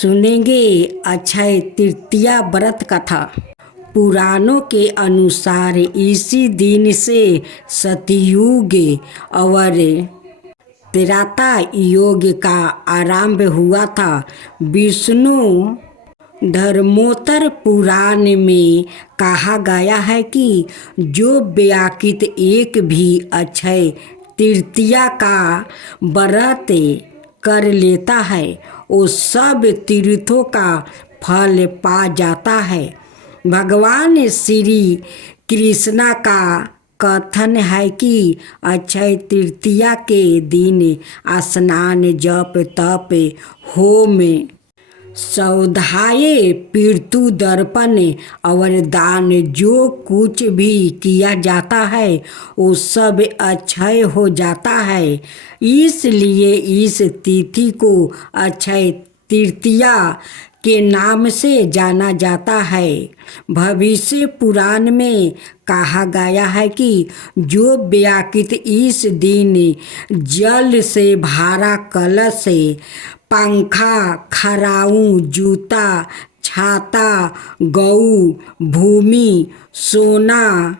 सुनेंगे अक्षय तृतीया व्रत कथा। पुराणों के अनुसार इसी दिन से सतयुग और त्रेता युग का आरंभ हुआ था। विष्णु धर्मोत्तर पुराण में कहा गया है कि जो व्यक्ति एक भी अक्षय तृतीया का व्रत कर लेता है वो सब तीर्थों का फल पा जाता है। भगवान श्री कृष्णा का कथन है कि अक्षय तृतीया के दिन स्नान जप तप होम स्वाध्याय पितृ तर्पण और दान जो कुछ भी किया जाता है वो सब अक्षय हो जाता है। इसलिए इस तिथि को अक्षय तृतीया के नाम से जाना जाता है। भविष्य पुराण में कहा गया है कि जो व्यक्ति इस दिन जल से भरा कलश से पंखा खराऊ जूता छाता गऊ भूमि सोना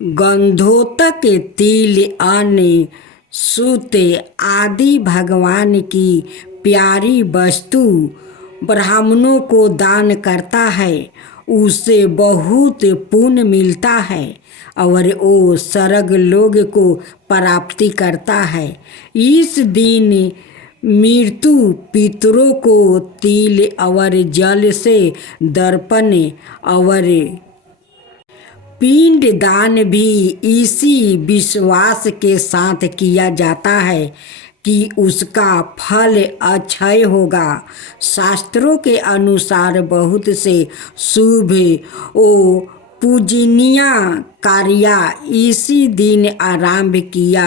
गंधोतक तिल अन्न सूत आदि भगवान की प्यारी वस्तु ब्राह्मणों को दान करता है उसे बहुत पुण्य मिलता है और वो स्वर्ग लोक को प्राप्ति करता है। इस दिन मृत्यु पितरों को तिल और जल से दर्पण और पिंड दान भी इसी विश्वास के साथ किया जाता है कि उसका फल अक्षय होगा। शास्त्रों के अनुसार बहुत से शुभ ओ पूजनीय कार्य इसी दिन आरंभ किया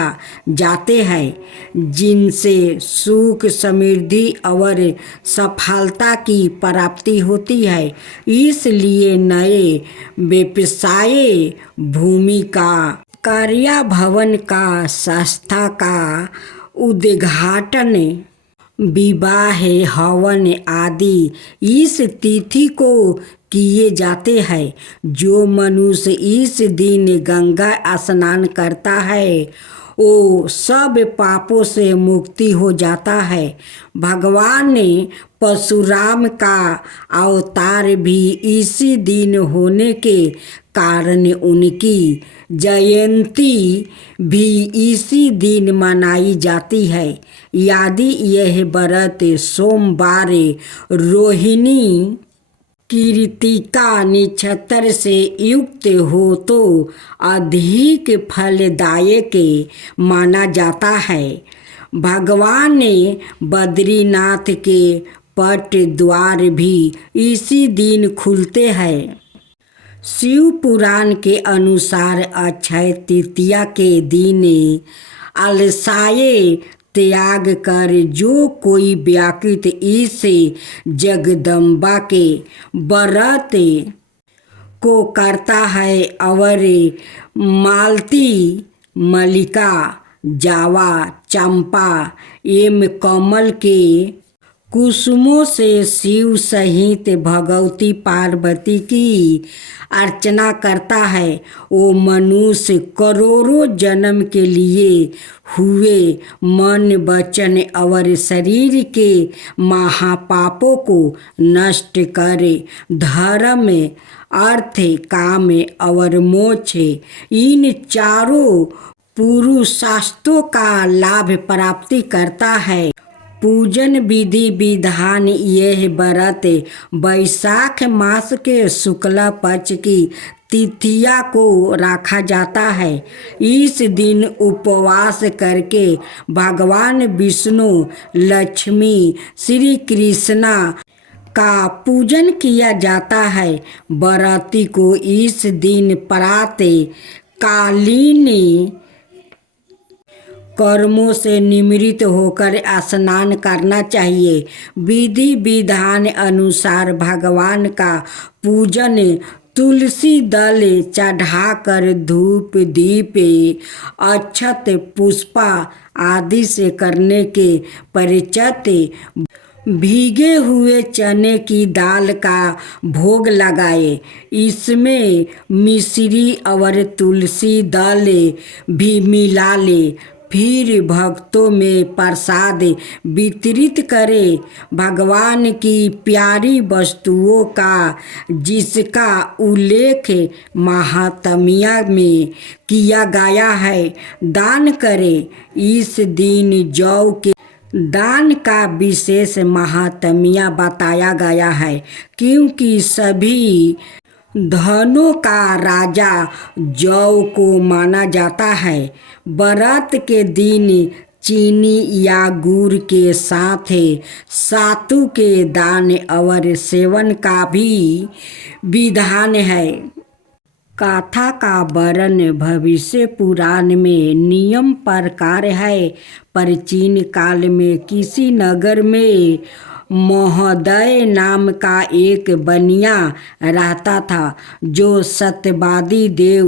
जाते हैं जिनसे सुख समृद्धि और सफलता की प्राप्ति होती है। इसलिए नए व्यवसाय भूमि का कार्य भवन का संस्था का उद्घाटन विवाह हवन आदि इस तिथि को किए जाते हैं। जो मनुष्य इस दिन गंगा स्नान करता है वो सब पापों से मुक्ति हो जाता है। भगवान परशुराम का अवतार भी इसी दिन होने के कारण उनकी जयंती भी इसी दिन मनाई जाती है। यदि यह व्रत सोमवार रोहिणी कृतिका नक्षत्र से युक्त हो तो अधिक फलदायक माना जाता है। भगवान बद्रीनाथ के पट द्वार भी इसी दिन खुलते हैं। शिव पुराण के अनुसार अक्षय तृतीया के दिन आलस्य त्याग कर जो कोई व्यक्ति इस जगदम्बा के व्रत को करता है और मालती मल्लिका जावा चंपा एवं कमल के कुसुमों से शिव सहित भगवती पार्वती की अर्चना करता है वो मनुष्य करोड़ों जन्म के लिए हुए मन वचन और शरीर के महापापों को नष्ट करे धर्म अर्थ काम और मोक्ष इन चारों पुरुषार्थों का लाभ प्राप्ति करता है। पूजन विधि विधान यह व्रत वैशाख मास के शुक्ल पक्ष की तिथिया को रखा जाता है। इस दिन उपवास करके भगवान विष्णु लक्ष्मी श्री कृष्णा का पूजन किया जाता है। व्रती को इस दिन प्रातः कालीन कर्मों से निवृत्त होकर स्नान करना चाहिए। विधि विधान अनुसार भगवान का पूजन तुलसी दल चढ़ाकर धूप दीप अक्षत पुष्पा आदि से करने के पश्चात भीगे हुए चने की दाल का भोग लगाए, इसमें मिश्री और तुलसी दल भी मिला ले, फिर भक्तों में प्रसाद वितरित करे। भगवान की प्यारी वस्तुओं का जिसका उल्लेख महात्म्य में किया गया है, दान करे। इस दिन जौ के दान का विशेष महात्म्य बताया गया है, क्योंकि सभी धनों का राजा जौ को माना जाता है। व्रत के दिन चीनी या गुड़ के साथ सातु के दान और सेवन का भी विधान है। कथा का वर्णन भविष्य पुराण में नियम प्रकार है। प्राचीन काल में किसी नगर में महोदय नाम का एक बनिया रहता था, जो सत्यवादी देव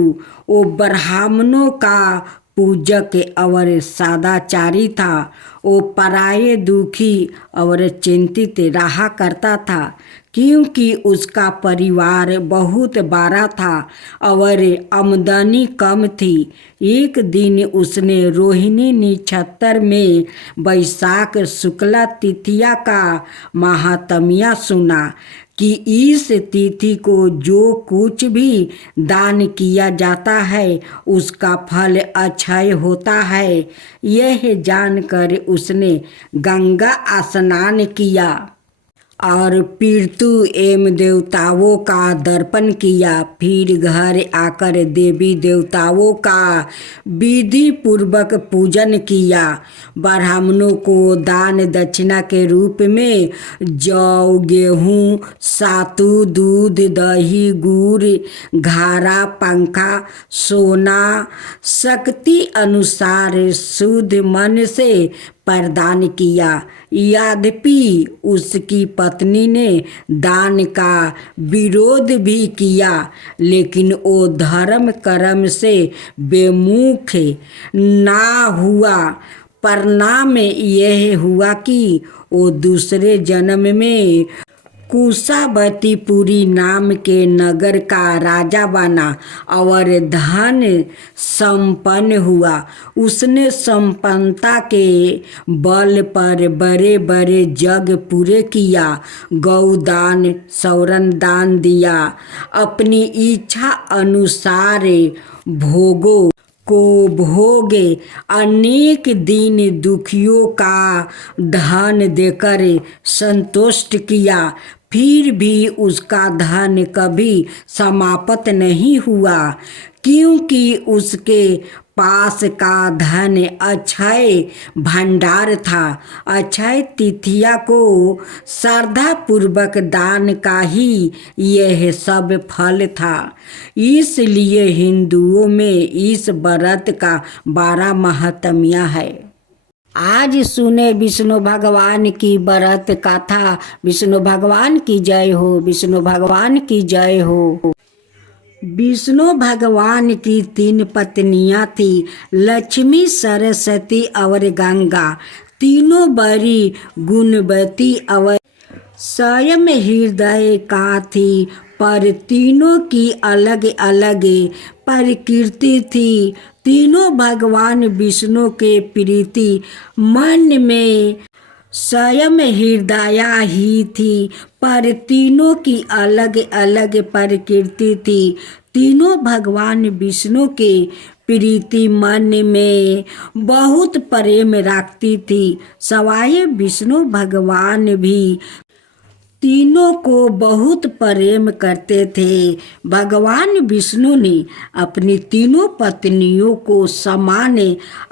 वो ब्राह्मणों का पूजक और सदाचारी था। वो पराये, दुखी और चिंतित रहा करता था, क्योंकि उसका परिवार बहुत बड़ा था और आमदनी कम थी। एक दिन उसने रोहिणी नक्षत्र में वैशाख शुक्ला तिथिया का महात्म्य सुना कि इस तिथि को जो कुछ भी दान किया जाता है उसका फल अक्षय होता है। यह जानकर उसने गंगा स्नान किया और पितृ एवं देवताओं का दर्पण किया। फिर घर आकर देवी देवताओं का विधि पूर्वक पूजन किया। ब्राह्मणों को दान दक्षिणा के रूप में जौ, गेहूँ, सातु, दूध, दही, गुड़, घारा, पंखा, सोना शक्ति अनुसार शुद्ध मन से प्रदान किया। यद्यपि उसकी पत्नी ने दान का विरोध भी किया, लेकिन वो धर्म कर्म से बेमुख ना हुआ। परिणाम यह हुआ कि वो दूसरे जन्म में कुशावतीपुरी नाम के नगर का राजा बना और धन संपन्न हुआ। उसने संपन्नता के बल पर बड़े बड़े यज्ञ पूरे किया, गौदान, सौरन दान दिया। अपनी इच्छा अनुसार भोगों को भोगे, अनेक दिन दुखियों का धन देकर संतुष्ट किया, फिर भी उसका धन कभी समाप्त नहीं हुआ, क्योंकि उसके पास का धन अक्षय भंडार था। अक्षय तृतीया को श्रद्धा पूर्वक दान का ही यह सब फल था। इसलिए हिंदुओं में इस व्रत का बड़ा महात्म्य है। आज सुने विष्णु भगवान की व्रत कथा। विष्णु भगवान की जय हो, विष्णु भगवान की जय हो। विष्णु भगवान की 3 पत्नियां थी, लक्ष्मी, सरस्वती और गंगा। तीनों बड़ी गुणवती और संयम हृदय का थी, पर तीनों की अलग अलग प्रकृति थी। तीनों भगवान विष्णु के प्रीति मन में स्वयं हृदय ही थी, पर तीनों की अलग अलग प्रकृति थी। तीनों भगवान विष्णु के प्रीति मन में बहुत प्रेम रखती थी। सवाए विष्णु भगवान भी तीनों को बहुत प्रेम करते थे। भगवान विष्णु ने अपनी तीनों पत्नियों को समान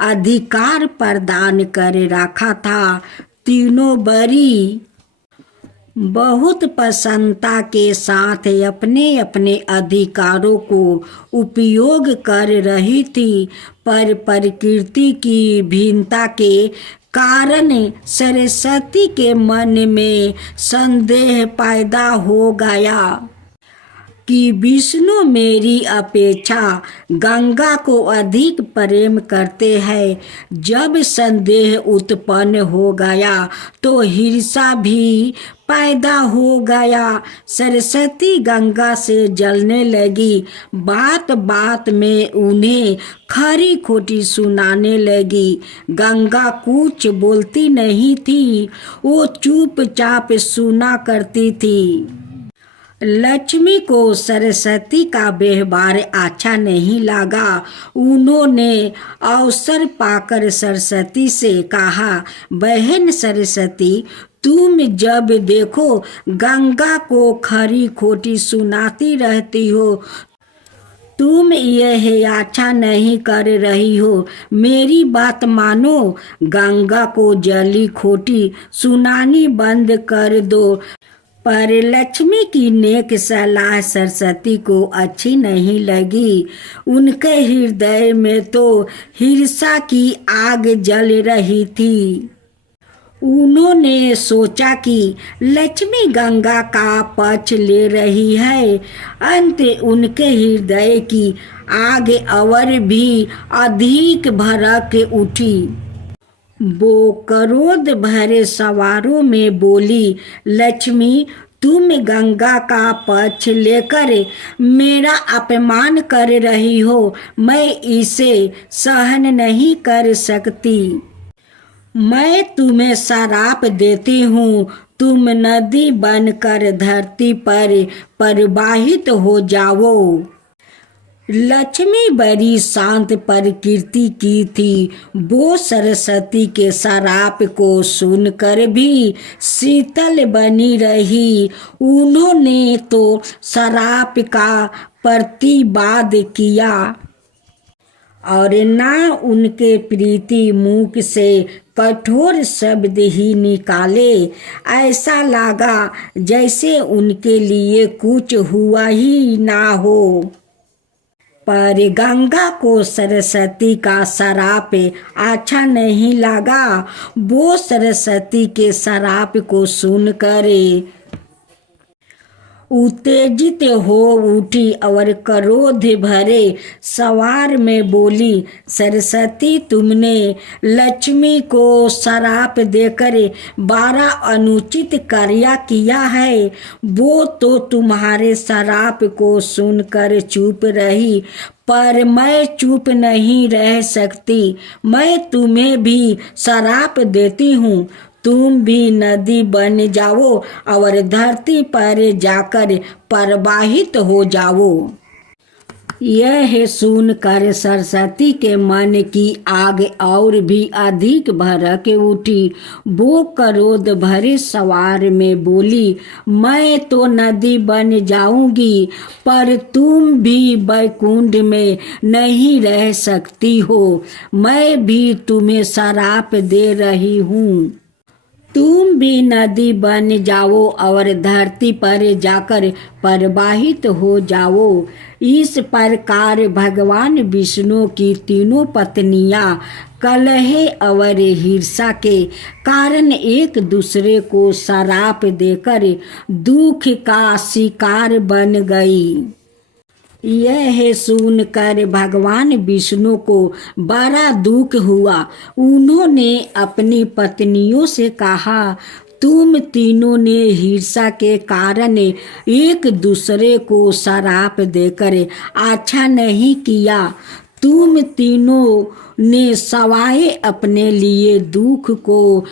अधिकार प्रदान कर रखा था। तीनों बड़ी बहुत प्रसन्नता के साथ अपने अपने अधिकारों को उपयोग कर रही थी, पर प्रकृति की भिन्नता के कारण सरस्वती के मन में संदेह पैदा हो गया। कि विष्णु मेरी अपेक्षा गंगा को अधिक प्रेम करते हैं। जब संदेह उत्पन्न हो गया तो ईर्ष्या भी पैदा हो गया। सरस्वती गंगा से जलने लगी। बात बात में उन्हें खरी खोटी सुनाने लगी। गंगा कुछ बोलती नहीं थी, वो चुपचाप सुना करती थी। लक्ष्मी को सरस्वती का व्यवहार अच्छा नहीं लगा। उन्होंने अवसर पाकर सरस्वती से कहा, बहन सरस्वती, तुम जब देखो गंगा को खरी खोटी सुनाती रहती हो। तुम यह अच्छा नहीं कर रही हो। मेरी बात मानो, गंगा को जली खोटी सुनानी बंद कर दो। पर लक्ष्मी की नेक सलाह सरस्वती को अच्छी नहीं लगी। उनके हृदय में तो ईर्ष्या की आग जल रही थी। उन्होंने सोचा कि लक्ष्मी गंगा का पक्ष ले रही है। अंत उनके हृदय की आग और भी अधिक भड़क उठी। वो क्रोध भरे सवारों में बोली, लक्ष्मी, तुम गंगा का पक्ष लेकर मेरा अपमान कर रही हो। मैं इसे सहन नहीं कर सकती। मैं तुम्हें श्राप देती हूँ, तुम नदी बनकर धरती पर प्रवाहित हो जाओ। लक्ष्मी बड़ी शांत प्रकृति की थी। वो सरस्वती के श्राप को सुनकर भी शीतल बनी रही। उन्होंने तो श्राप का प्रतिवाद किया और ना उनके प्रीति मुख से कठोर शब्द ही निकाले। ऐसा लगा जैसे उनके लिए कुछ हुआ ही ना हो। पर गंगा को सरस्वती का श्राप अच्छा नहीं लगा। वो सरस्वती के श्राप को सुनकर उत्तेजित हो उठी और क्रोध भरे सवार में बोली, सरस्वती, तुमने लक्ष्मी को श्राप देकर बड़ा अनुचित कार्य किया है। वो तो तुम्हारे श्राप को सुनकर चुप रही, पर मैं चुप नहीं रह सकती। मैं तुम्हें भी श्राप देती हूँ। तुम भी नदी बन जाओ और धरती पर जाकर प्रवाहित हो जाओ। यह सुनकर सरस्वती के मन की आग और भी अधिक भड़क उठी। वो क्रोध भरे सवार में बोली, मैं तो नदी बन जाऊंगी, पर तुम भी वैकुंठ में नहीं रह सकती हो। मैं भी तुम्हें श्राप दे रही हूँ। तुम भी नदी बन जाओ और धरती पर जाकर प्रवाहित हो जाओ। इस प्रकार भगवान विष्णु की तीनों पत्नियां कलह और ईर्ष्या के कारण एक दूसरे को श्राप देकर दुख का शिकार बन गई। यह सुनकर भगवान विष्णु को बड़ा दुख हुआ। उन्होंने अपनी पत्नियों से कहा, तुम तीनों ने ईर्ष्या के कारण एक दूसरे को श्राप देकर अच्छा नहीं किया। तुम तीनों ने सवाए अपने लिए दुख को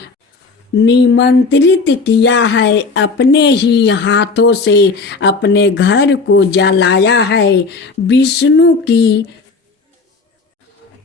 निमंत्रित किया है। अपने ही हाथों से अपने घर को जलाया है। विष्णु की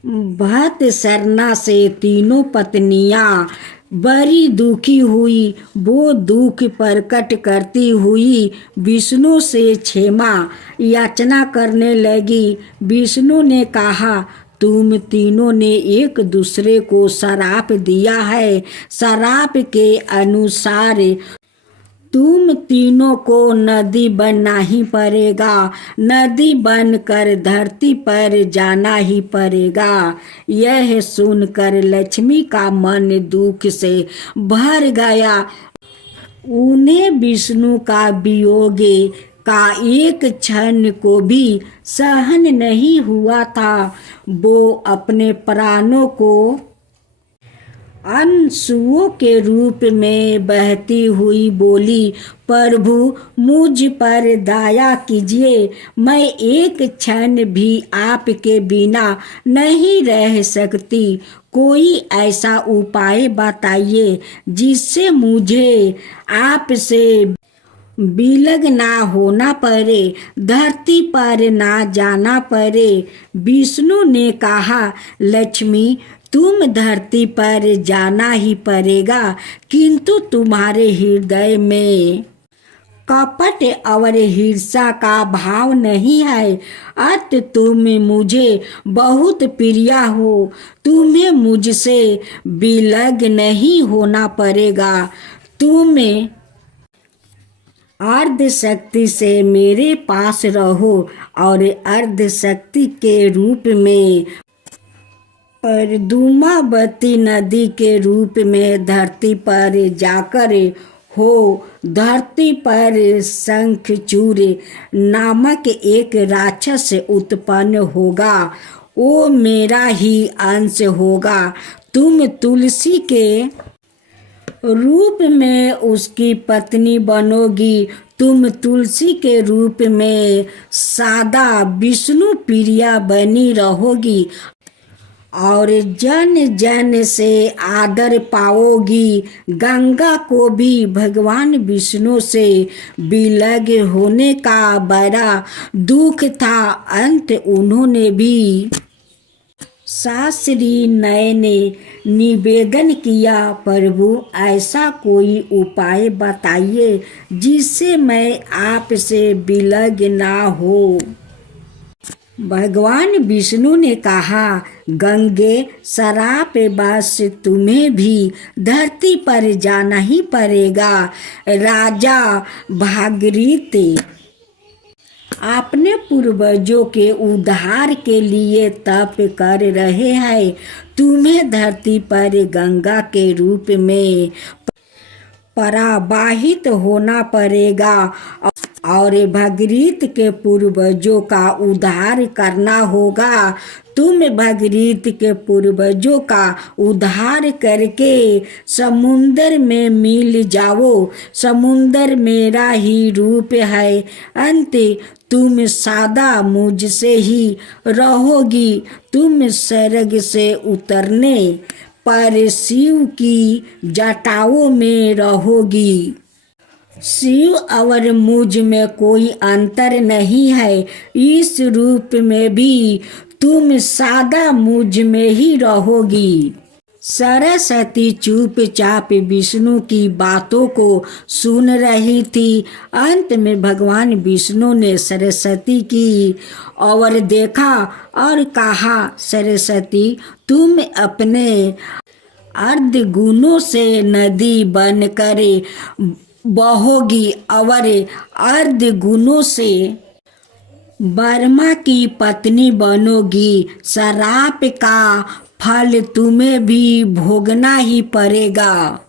भक्त शरणा से तीनों पत्नियां बड़ी दुखी हुई। वो दुख प्रकट करती हुई विष्णु से क्षमा याचना करने लगी। विष्णु ने कहा, तुम तीनों ने एक दूसरे को श्राप दिया है। श्राप के अनुसार तुम तीनों को नदी बनना ही पड़ेगा। नदी बनकर धरती पर जाना ही पड़ेगा। यह सुनकर लक्ष्मी का मन दुख से भर गया। उन्हें विष्णु का वियोग का एक क्षण को भी सहन नहीं हुआ था। वो अपने प्राणों को आंसुओं के रूप में बहती हुई बोली, प्रभु मुझ पर दया कीजिए, मैं एक क्षण भी आपके बिना नहीं रह सकती। कोई ऐसा उपाय बताइए जिससे मुझे आपसे विलग ना होना पड़े, धरती पर ना जाना पड़े। विष्णु ने कहा, लक्ष्मी तुम धरती पर जाना ही पड़ेगा, किंतु तुम्हारे हृदय में कपट और हिंसा का भाव नहीं है। अत तुम मुझे बहुत प्रिय हो, तुम्हें मुझसे विलग नहीं होना पड़ेगा। तुम अर्ध शक्ति से मेरे पास रहो और अर्ध शक्ति के रूप में परदुमावती नदी के रूप में धरती पर जाकर हो। धरती पर शंखचूड़ नामक एक राक्षस उत्पन्न होगा, वो मेरा ही अंश होगा। तुम तुलसी के रूप में उसकी पत्नी बनोगी। तुम तुलसी के रूप में सदा विष्णु प्रिया बनी रहोगी और जन जन से आदर पाओगी। गंगा को भी भगवान विष्णु से विलग होने का बड़ा दुख था। अंत उन्होंने भी शास्त्री नय ने निवेदन किया, प्रभु ऐसा कोई उपाय बताइए जिससे मैं आपसे विलग ना हो। भगवान विष्णु ने कहा, गंगे शराप बस तुम्हें भी धरती पर जाना ही पड़ेगा। राजा भागीरथ अपने पूर्वजों के उद्धार के लिए तप कर रहे हैं। तुम्हें धरती पर गंगा के रूप में परावाहित होना पड़ेगा और भागीरथ के पूर्वजों का उद्धार करना होगा। तुम भागीरथ के पूर्वजों का उद्धार करके समुंदर में मिल जाओ। समुंदर मेरा ही रूप है। अंत तुम सदा मुझसे ही रहोगी। तुम स्वर्ग से उतरने पर शिव की जटाओं में रहोगी। शिव और मुझ में कोई अंतर नहीं है। इस रूप में भी तुम सदा मुझ में ही रहोगी। सरस्वती चुपचाप विष्णु की बातों को सुन रही थी। अंत में भगवान विष्णु ने सरस्वती की ओर देखा और कहा, सरस्वती तुम अपने अर्ध गुणों से नदी बनकर बहोगी और अर्ध गुणों से ब्रह्मा की पत्नी बनोगी। श्राप का फल तुम्हें भी भोगना ही पड़ेगा।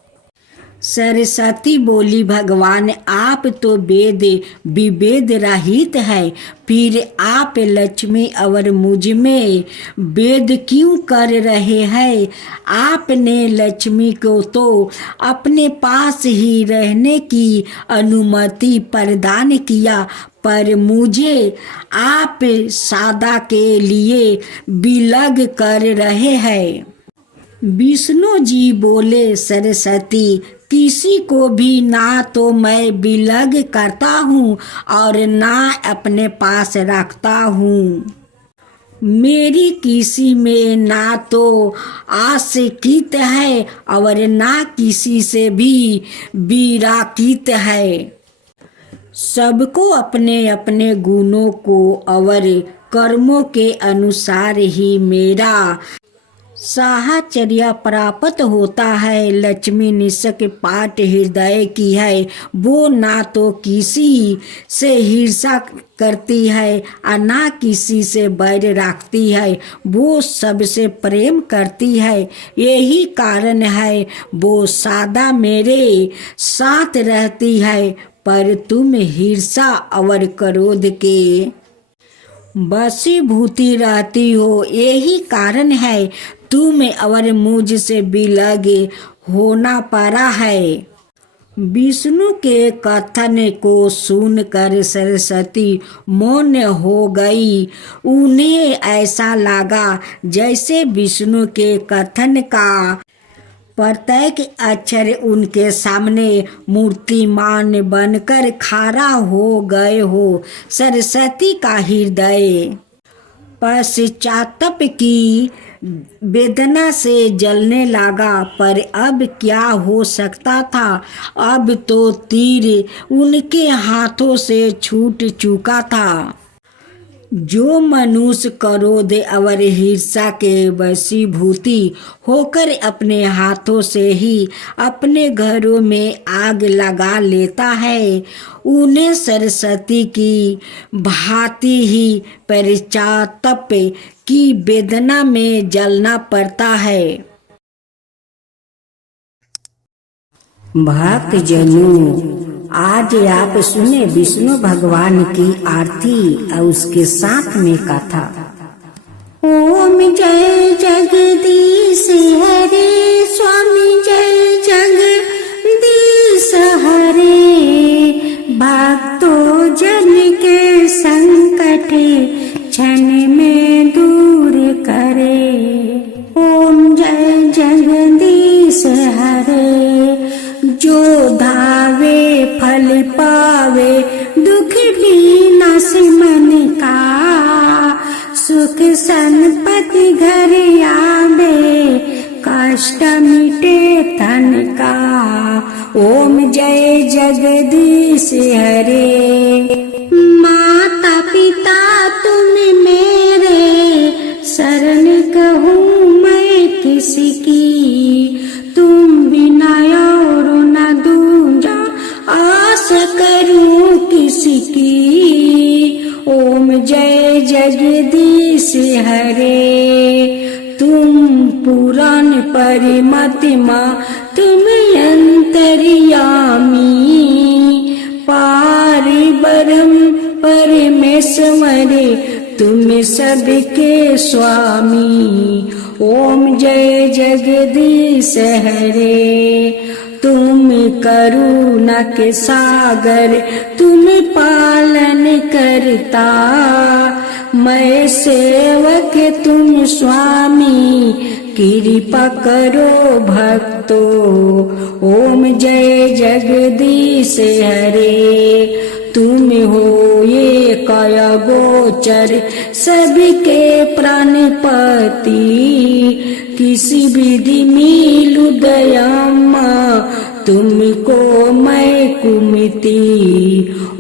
सरस्वती बोली, भगवान आप तो वेद विभेद रहित है, फिर आप लक्ष्मी और मुझ में वेद क्यों कर रहे हैं? आपने लक्ष्मी को तो अपने पास ही रहने की अनुमति प्रदान किया, पर मुझे आप सदा के लिए विलग कर रहे हैं। विष्णु जी बोले, सरस्वती किसी को भी ना तो मैं विलग करता हूँ और ना अपने पास रखता हूँ। मेरी किसी में ना तो आसक्ति है और ना किसी से भी विरक्ति है। सबको अपने अपने गुणों को और कर्मों के अनुसार ही मेरा साहचर्य प्राप्त होता है। लक्ष्मी निष्कपट हृदय की है, वो ना तो किसी से ईर्ष्या करती है और ना किसी से बैर रखती है। वो सबसे प्रेम करती है, यही कारण है वो सदा मेरे साथ रहती है। पर तुम ईर्षा और क्रोध के वशीभूति रहती हो। यही कारण है तुम और मुझसे विलग होना पड़ा है। विष्णु के कथन को सुनकर सरस्वती मौन हो गई। उन्हें ऐसा लगा जैसे विष्णु के कथन का प्रत्येक अक्षर उनके सामने मूर्तिमान बनकर खड़ा हो गए हो। सरस्वती का हृदय पश्चाताप की वेदना से जलने लगा। पर अब क्या हो सकता था? अब तो तीर उनके हाथों से छूट चुका था। जो मनुष्य क्रोध और ईर्ष्या के वशीभूति होकर अपने हाथों से ही अपने घरों में आग लगा लेता है, उन्हें सरस्वती की भांति ही पश्चाताप की वेदना में जलना पड़ता है। भक्त जनों, आज आप सुने विष्णु भगवान की आरती और उसके साथ में कथा। ओम जय जगदीश हरे, स्वामी जय जगदीश हरे। भक्तों जन के संकट क्षण में दूर करे। ओम जय जगदीश हरे। जो धावे फल पावे, दुख भी नाश मन का। सुख संपत्ति घर आवे, कष्ट मिटे तन का। ओम जय जगदीश हरे। माता पिता तुम मेरे, शरण कहूँ मैं किसकी। तुम बिना और न दूजा, आस करूं किसकी। ओम जय जगदीश हरे। तुम पुराण परिमतिमा, तुम अंतर्यामी। पार ब्रह्म परमेश्वरे, तुम सबके स्वामी। ओम जय जगदीश हरे। तुम करुणा के सागर, तुम पालन करता। मैं सेवक तुम स्वामी, कृपा करो भक्तो। ओम जय जगदीश हरे। तुम हो ये काया गोचर, सबके प्राणपति। किसी विधि मिलू दयामा, तुमको मैं कुमति।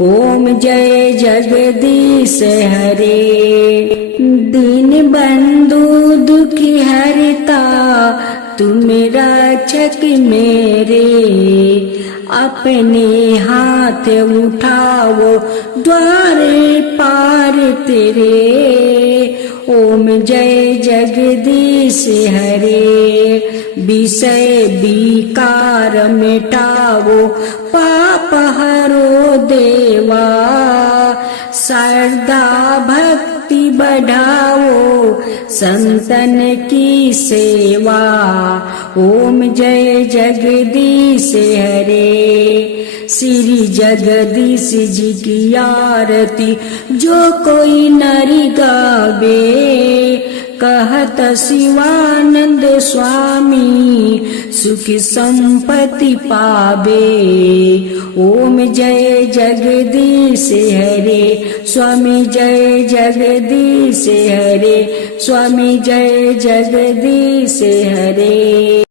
ओम जय जगदीश हरे। दीन बंधु दुखी हरता, तुम रक्षक मेरे। अपने हाथ उठाओ, द्वार पार तेरे। ओम जय जगदीश हरे। विषय विकार मिटाओ, पाप हरो देवा। श्रद्धा भक्ति बढ़ाओ, संतन की सेवा। ओम जय जगदीश हरे। श्री जगदीश जी की आरती जो कोई नर गावे। कहत शिवानंद स्वामी, सुख संपत्ति पावे। ओम जय जगदीश हरे। स्वामी जय जगदीश हरे। स्वामी जय जगदीश हरे।